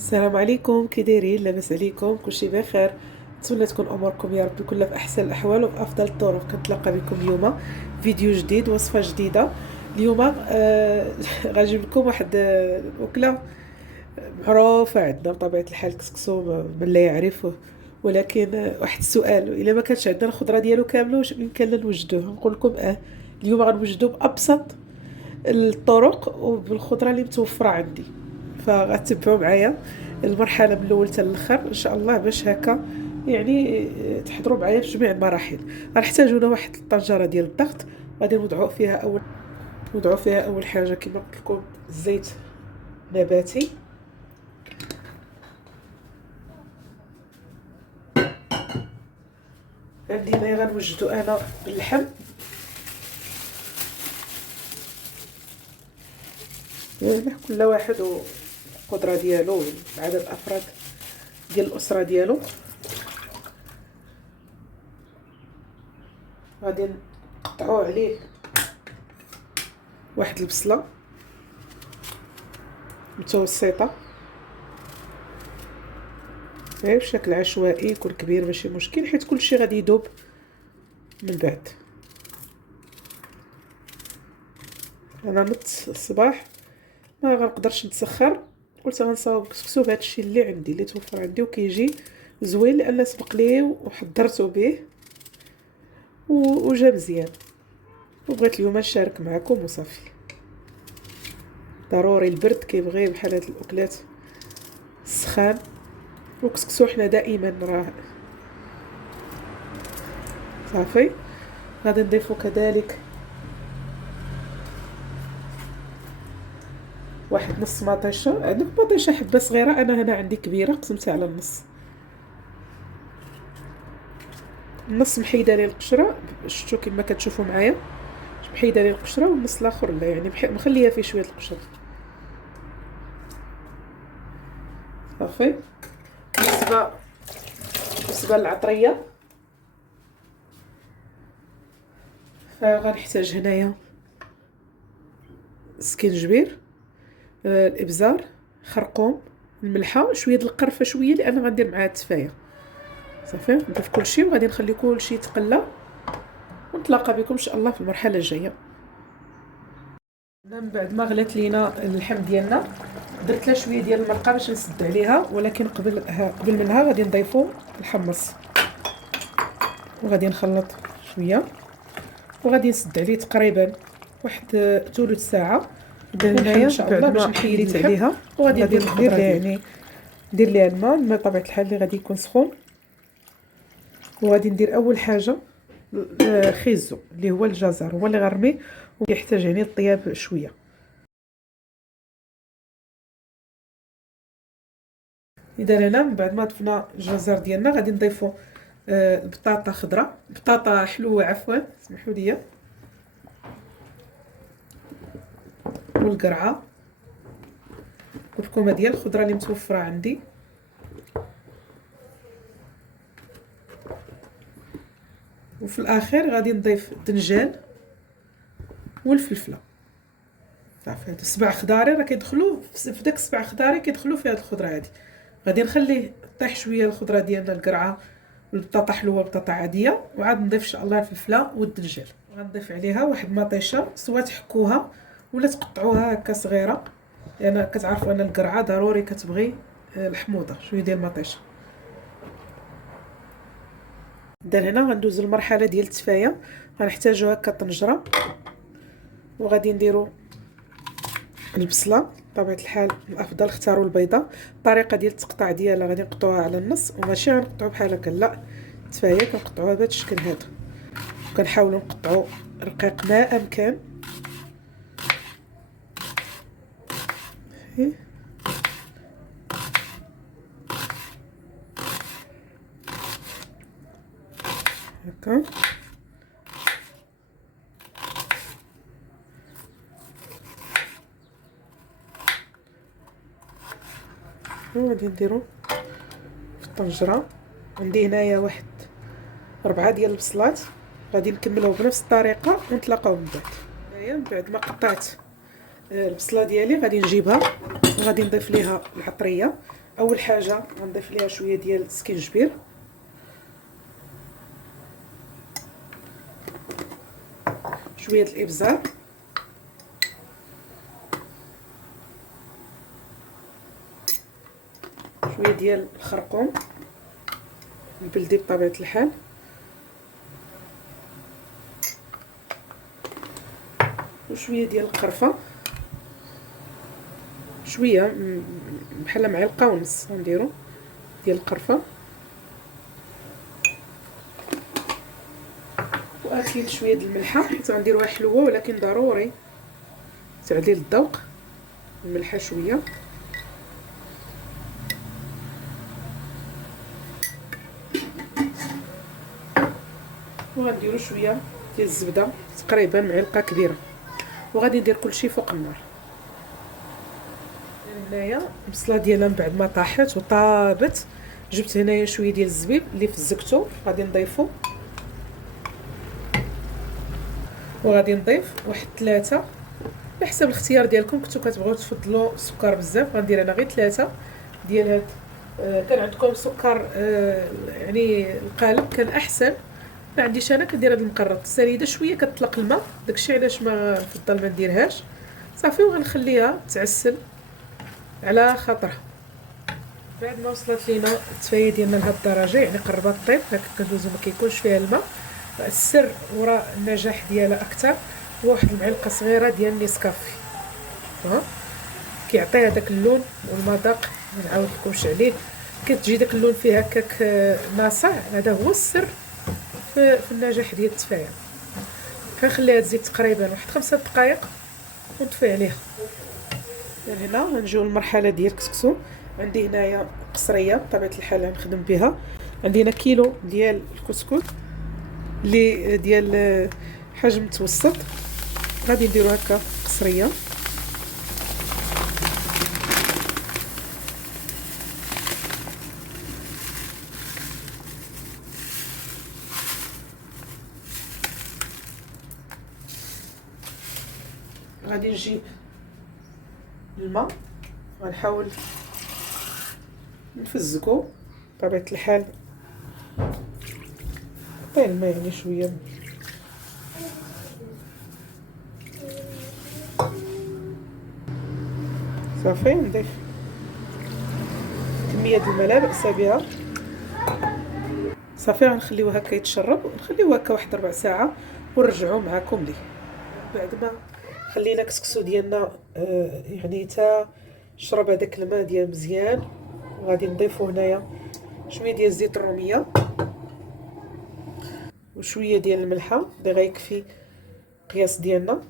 السلام عليكم، كي دايرين؟ لاباس عليكم؟ كلشي بخير؟ نتمنى تكون اموركم يا ربي كلها في احسن الاحوال وفي افضل الطرق. كنتلاقى بكم اليوم فيديو جديد، وصفه جديده. اليوم غنجيب لكم واحد الاكله معروفه عندنا بطبيعه الحال، كسكسو من لا يعرفه. ولكن واحد السؤال: الا ما كانش عندنا الخضره ديالو كامله، واش يمكن نوجدوه؟ نقول لكم اليوم غنوجدوه بابسط الطرق وبالخضره اللي متوفره عندي. فغتبعوا معايا المرحله من الاول حتى الاخر ان شاء الله، باش هكا يعني تحضروا معايا في جميع المراحل. غنحتاجوا هنا واحد الطنجره ديال الضغط. غادي نوضعوا فيها اول حاجه كما قلت لكم الزيت نباتي. عندي هنايا غنوجدو انا باللحم. يعني كل واحد والقدره ديالو وعدد الافراد ديال الاسره ديالو. غادي نقطعوا عليه واحد البصله متوسطه، غير بشكل عشوائي، يكون كبير ماشي مشكل، حيت كلشي غادي يذوب من بعد. انا نض الصباح ما غنقدرش نتسخر، قلت غنصاوب كسكسو بهذا الشيء اللي عندي اللي توفر عندي وكيجي زوين، لان سبق لي وحضرته به وجا مزيان، وبغيت اليوم نشارك معكم وصافي. ضروري البرد كيبغي بحال هاد الاكلات السخان، وكسكسو حنا دائما راه صافي. غادي نضيفو كذلك واحد نص مطيشه. عندك مطيشه حبه صغيره، انا هنا عندي كبيره قسمتها على النص. النص محيده ليه القشره، شفتوا كما كتشوفوا معايا، محيده ليه القشره، والنص الاخر لا، يعني مخليه فيه شويه القشره صافي. بالنسبه للعطريه فغنحتاج هنايا سكينجبير، الابزار، خرقوم، الملحه، شويه د القرفه شويه، لان غندير معاها التفايه صافي. نضيف كلشي وغادي نخلي كلشي يتقلى، ونتلاقى بكم ان شاء الله في المرحله الجايه. من بعد ما غلات لينا اللحم ديالنا، درت لها شويه ديال المرقه باش نسد عليها، ولكن قبل منها غادي نضيفوا الحمص، وغادي نخلط شويه، وغادي نسد عليه تقريبا واحد ثلث ساعه. هنايا ان شاء الله باش نحيد عليها، وغادي ندير ليها يعني ندير ليها الماء بطبيعه الحال اللي غادي يكون سخون. وغادي ندير اول حاجه خيزو اللي هو الجزر، هو اللي غنرميه ويحتاج يعني الطياب شويه. اذا هنا من بعد ما ضفنا الجزر ديالنا غادي نضيفوا البطاطا خضراء، بطاطا حلوه عفوا، سمحوا لي، والقرعه. قلت لكم هذه الخضره اللي متوفره عندي. وفي الاخير غادي نضيف الدنجال والفلفله صافي. هادو 7 خضاري راه كيدخلوا في داك 7 خضاري كيدخلوا في هاد الخضره هادي. غادي نخليه طيح شويه الخضره ديالنا، القرعه والبطاطا حلوه بطاطا عاديه، وعاد نضيف ان شاء الله الفلفله والدنجال. غنضيف عليها واحد مطيشه، سواء تحكوها ولا تقطعوها هكا صغيره، لان كتعرفوا ان القرعه ضروري كتبغي الحموضه، شويه ديال المطيشه. اذا هنا غندوزو المرحله ديال التفايه. غنحتاجو هكا طنجره، وغادي نديرو البصله بطبيعه الحال الافضل اختاروا البيضه. الطريقه ديال التقطاع ديالها غادي نقطعوها على النص، وماشي غنقطعو بحال هكا، لا، التفايه كنقطعوها بهذا الشكل هذا. كنحاولوا نقطعوا رقيق ما امكن. هكا وغادي نديرو في الطنجره. عندي هنايا واحد 4 ديال البصلات، غادي نكملو بنفس الطريقه ونتلاقاو من بعد. هنايا من بعد ما قطعت البصله ديالي غادي نجيبها وغادي نضيف ليها العطريه. اول حاجه غنضيف ليها شويه ديال السكينجبير، شويه د الابزار، شويه ديال الخرقوم البلدي بطبيعه الحال، وشويه ديال القرفه، شويه بحال معلقه ونص غنديرو ديال القرفه، واكيد شويه د الملحه حيت غنديروها حلوه ولكن ضروري تعديل الذوق. الملحه شويه، وغنديروا شويه ديال الزبده تقريبا معلقه كبيره، وغادي ندير كلشي فوق النار. هنايا البصله ديالها من بعد ما طاحت وطابت، جبت هنايا شويه ديال الزبيب اللي فزكته غادي نضيفو، وغادي نضيف واحد 3 على حسب الاختيار ديالكم. كنتو كتبغيو تفضلوا السكر بزاف غندير انا غير 3 ديال هاد. كان عندكم سكر يعني القالب كان احسن، ما عنديش انا كندير هاد المقرط السريده شويه كتطلق الماء، داكشي علاش ما نفضل ما نديرهاش صافي. وغنخليها تعسل على خاطرها. بعد ما وصلت لينا التفايه ديالنا لهاد الدرجه يعني قربت طيب، هكا كندوزو ما كيكونش فيها الماء. السر وراء النجاح ديالها اكثر هو واحد المعلقه صغيره ديال النسكافي، كيعطي هذاك اللون والمذاق. ما نعاود لكمش عليه، كتجي داك اللون فيه هكاك ناصع. هذا هو السر في النجاح ديال التفايه. كنخليها تزيد تقريبا واحد 5 دقائق ونطفي عليها. هنا غنجيو للمرحله ديال الكسكسو. عندي هنايا قصريه بطبيعه الحال غنخدم بها. عندي هنا كيلو ديال الكسكس اللي ديال حجم متوسط، غادي نديرو هكا قصريه. غادي نجيب الماء، غنحاول نفزكو بطبيعه الحال، نعطيه الماء يعني شويه. صافي نضيف كميه د الماء لا باس بها. صافي غنخليوه هكا يتشرب، ونخليوه هكا واحد 4 ساعات ونرجعوه معكم ليه. بعد ما خلينا كسكسو ديالنا يعني تا شرب هذاك الماء ديال مزيان، وغادي نضيفو هنايا شويه ديال زيت الروميه وشويه ديال الملحه اللي غيكفي القياس ديالنا.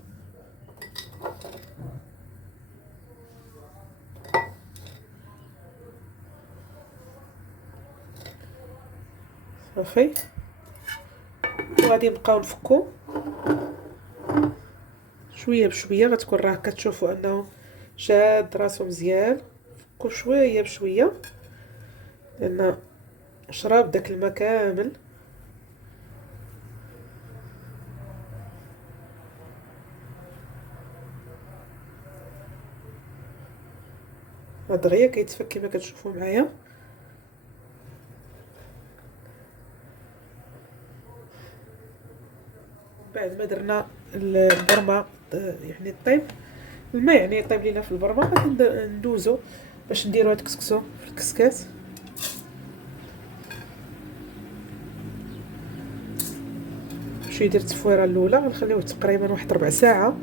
صافي وغادي نبقاو نفكو شويه بشويه. غتكون راه كتشوفوا انه شاد راسو مزيان. فكو شويه بشويه لان شرب داك الماء كامل. دغيا كيتفك كما كتشوفوا معايا. بعد ما درنا البرمه يعني طيب الماء يعني طيب لينا في البرمه، غادي ندوزو باش نديرو هاد الكسكسو في الكسكاس. شويه ديال التفويره الاولى غنخليوه تقريبا واحد 4 ساعات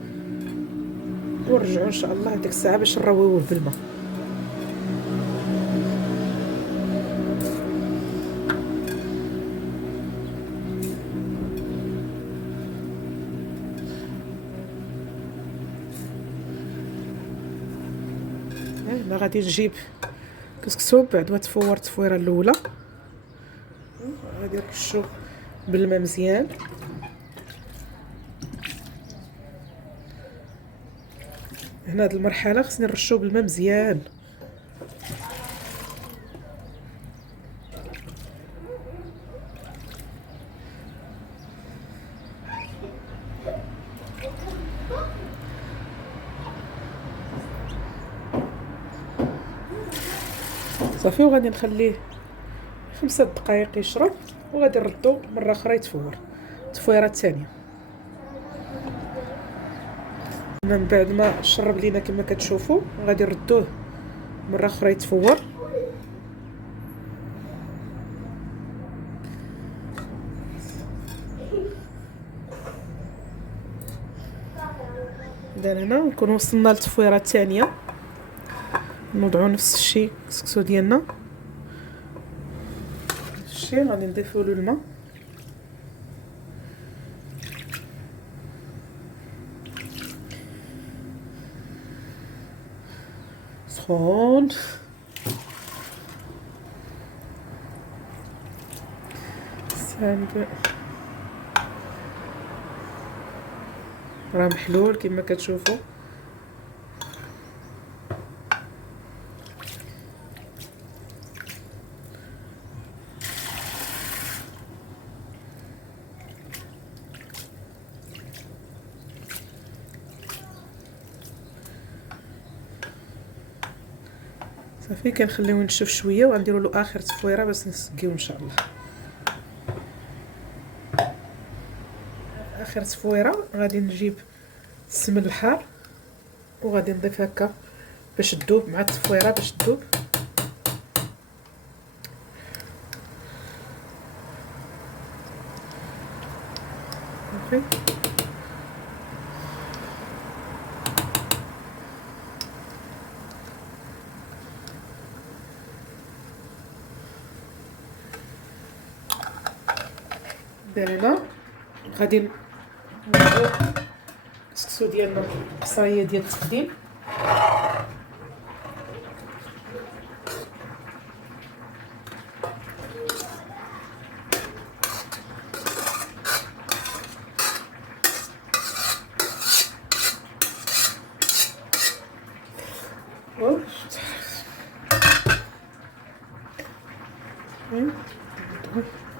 ونرجعو ان شاء الله هذيك الساعه باش نرويوه بالماء. هنا غادي نجيب كسكسو بعد ما تفور التفويره الاولى، غادي نرشو بالماء مزيان. هنا هاد المرحله خصني نرشو بالماء مزيان. صافي، وغادي نخليه 5 دقائق يشرب، وغادي نردو مره اخرى يتفور التفويره الثانيه. من بعد ما شرب لينا كما كتشوفوا غادي نردوه مره اخرى يتفور. دابا هنا نكون وصلنا للتفويره الثانيه، نوضعوا نفس الشيء الكسكسو ديالنا. الشيء غادي نضيفوا له الماء، سخون سالب، راه محلول كما كتشوفوا. صافي كنخليوه ينشف شويه وغنديروا له اخر تفويره باش نسقيوه ان شاء الله. اخر تفويره غادي نجيب السمن الحار وغادي نضيف هكا باش تذوب مع التفويره باش تذوب. صافي هنا غادي نوضعو الكسكسو ديالنا القصريه ديال التقديم.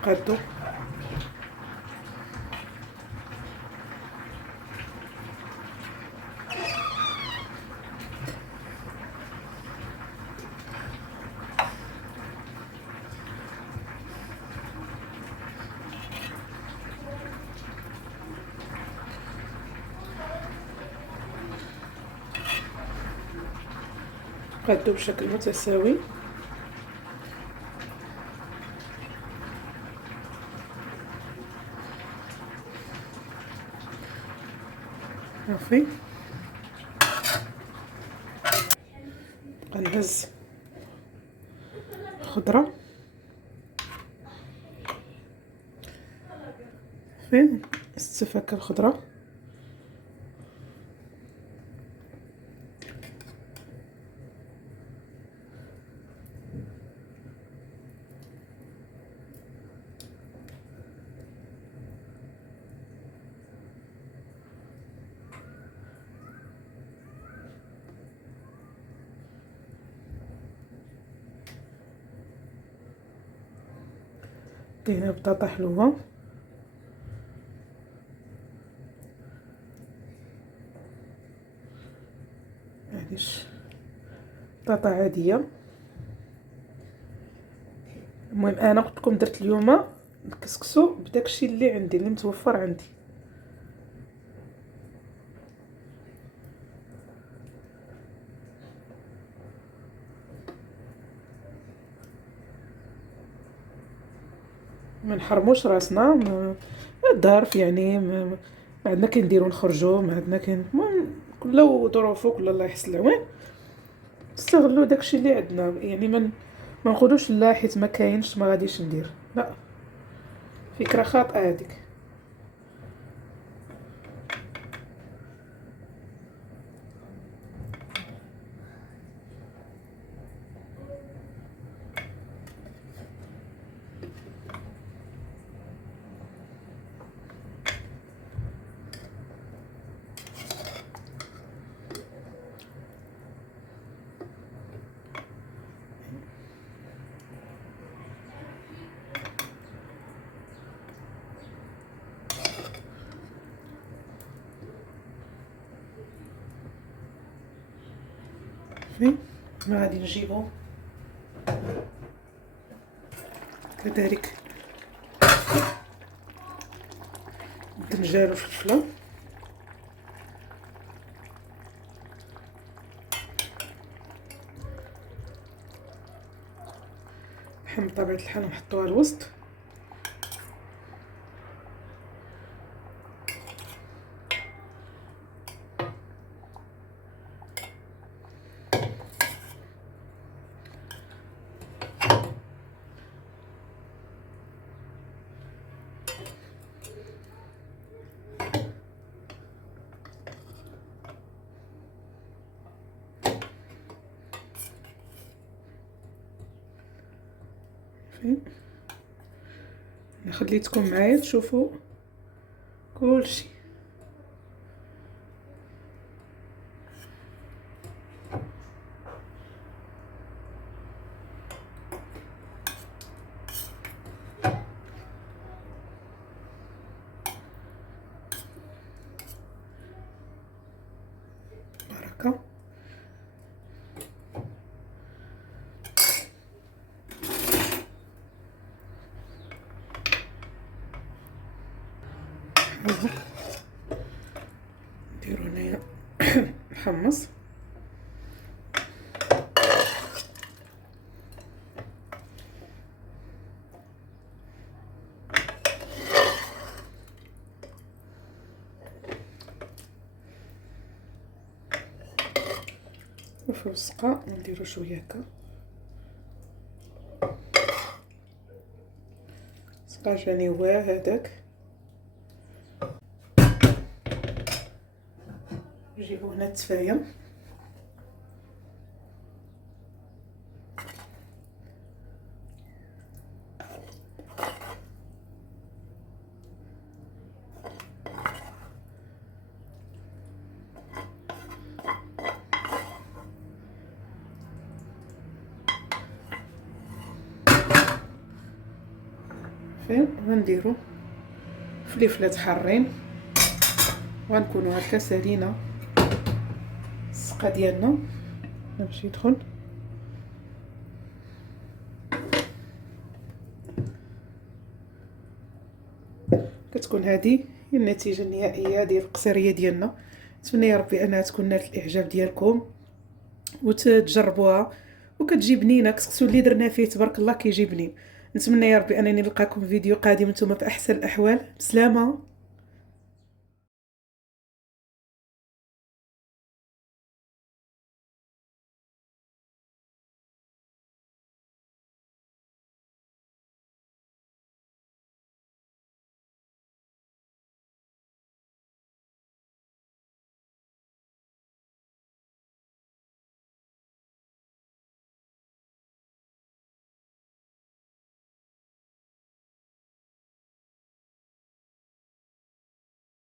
قادو قادو بشكل متساوي. صافي غنهز الخضره، صافي استفك الخضره دينا بطاطا حلوه. معليش بطاطا عاديه. المهم انا قلت لكم درت اليوم الكسكسو بداكشي اللي عندي اللي متوفر عندي. ما نحرموش راسنا، الظرف يعني ما عندنا كنديرو نخرجوا، ما عندنا كل ظروفو كل الله يحسن العوان. نستغلوا داكشي اللي عندنا، يعني ما نقولوش لا حيت ما كاينش ما غاديش ندير، لا، فكره خاطئه هذيك. غادي نجيبو كذلك الدنجال والفلفله. اللحم بطبيعه الحال نحطوها الوسط. انا خليتكم معايا تشوفوا كلشي. بركه. نديرو هنايا نحمص. وفي الوسقه نديرو شويه هكا سقا جانيواه هذاك. نجيبو هنا التفايه ونديرو فلفلات حارين وغنكونو هكا سالينا السقا ديالنا باش يدخل. كتكون هذه هي النتيجه النهائيه ديال القصيريه ديالنا. نتمنى يا ربي انها تكون نالت الاعجاب ديالكم وتجربوها وكتجي بنينه. كسكسو اللي درنا فيه تبارك الله كيجي بنين. نتمنى يا ربي انني نلقاكم في فيديو قادم نتوما في احسن الاحوال. بسلامه.